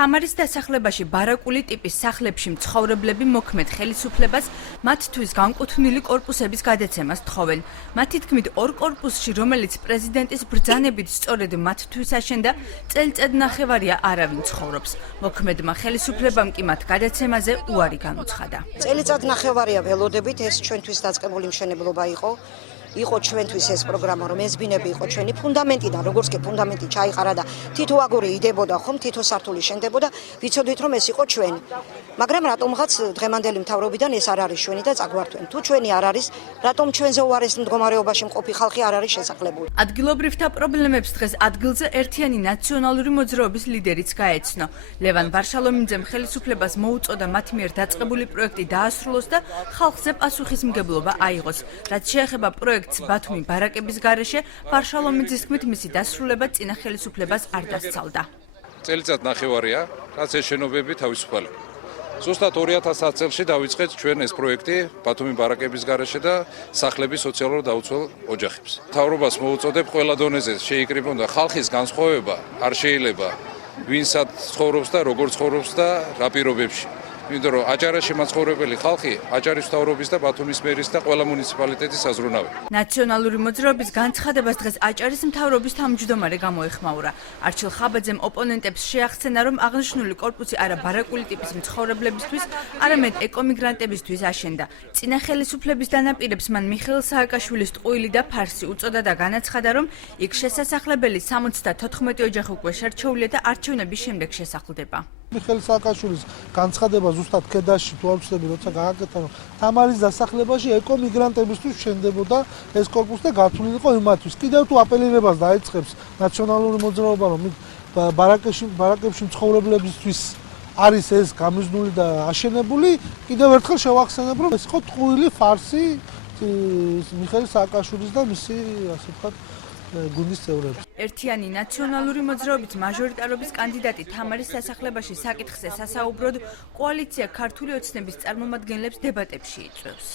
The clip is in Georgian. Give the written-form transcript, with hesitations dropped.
თამარის დასახლებაში ბარაკული ტიპის სახლებში მცხოვრებლები მოქმედ ხელისუფლებას მათთვის განკუთვნილი კორპუსების გადაცემას თხოვენ. მათი თქმით, ორ კორპუსში, რომელიც პრეზიდენტის ბრძანებით სწორედ მათთვის აშენდა, წელიწად ნახევარია არავინ ცხოვრობს. მოქმედმა ხელისუფლებამ კი მათ გადაცემაზე უარი განუცხადა. წელიწად ნახევარია ველოდებით, ეს ჩვენთვის დაწყებული მშენებლობა იყო ჩვენთვის ეს პროგრამა, რომ ეზბინები იყო ჩვენი ფუნდამენტიდან, როგორც კი ფუნდამენტი ჩაიყარა და თითო აგური იდებოდა, ხომ თითო სართული შენდებოდა, ვიცოდით რომ ეს იყო ჩვენი. მაგრამ რატომღაც დღევანდელი მთავრობიდან ეს არ არის ჩვენი და წაგვართვენ. თუ ჩვენი არ არის, რატომ ჩვენზე უარეს მდგომარეობაში მყოფი ხალხი არ არის შესაძლებელი? ადგილობრივთა პრობლემებს დღეს ადგილზე ერთიანი ნაციონალური მოძრაობის ლიდერიც გაეცნო. ლევან ვარშალომინძემ ხელისუფლებას მოუწოდა მათ მიერ დაწყებული პროექტი დაასრულოს და ხალხზე პასუხისმგებლობა აიღოს. რაც შეეხება პროექტს ბათუმი ბარაკების გარეშე, ვარშალომინძის თქმით, მისი დასრულება წინა ხელისუფლებას არ დასცალდა. წელიწად ნახევარია, რაც ეს შენობები თავისუფალია. ზუსტად 2010 წელს დავიწყეთ ჩვენ ეს პროექტი ბათუმი ბარაკების გარეშე და სახლების სოციალურ დაუცველ ოჯახებს. მთავრობას მოუწოდებ ყველა დონეზე შეიკრიბონ და ხალხის განსხვავება არ შეიძლება ვინსად ცხოვრობს და როგორ ცხოვრობს და რა პირობებში. იმიტომ რომ აჭარაში მაცხოვრებელი ხალხი აჭარის მთავრობის და ბათუმის მერის და ყველა მუნიციპალიტეტის საზრუნავია. ნაციონალური მოძრაობის განცხადებას დღეს აჭარის მთავრობის თავმჯდომარე გამოეხმაურა. არჩილ ხაბაძემ ოპონენტებს შეახსენა, რომ აღნიშნული კორპუსი არა ბარაკული ტიპის მცხოვრებლებისთვის, არამედ ეკომიგრანტებისთვის აშენდა. წინა ხელისუფლების დანაპირებს მან მიხეილ სააკაშვილის ტყუილი და ფარსი უწოდა და განაცხადა, რომ იქ შესასახლებელი 74 ოჯახი უკვე შერჩეულია და არჩევნების შემდეგ შესახლდება. მიხეილ სააკაშვილის განცხადება ზუსტად ქედაში თუ არ ვცდები, როცა გააკეთა, რომ თამარის დასახლებაში ეკომიგრანტებისთვის შენდებოდა ეს კორპუსი და გართულილი იყო იმათთვის. კიდევ თუ აპელირებას დაიწყებს ნაციონალური მოძრაობა, რომ ბარაკებში მცხოვრებლებისთვის არის ეს გამიზნული და აშენებული, კიდევ ერთხელ შევახსენებ, რომ ეს იყო ტყუილი ფარსი მიხეილ სააკაშვილის და მისი, ასე ვთქვათ, გუნდის წევრებს. ერთიანი ნაციონალური მოძრაობის მაჟორიტარობის კანდიდატი თამარის დასახლებაში საკითხზე სასაუბროდ კოალიცია ქართული ოცნების წარმომადგენლებს დებატებში იწვევს.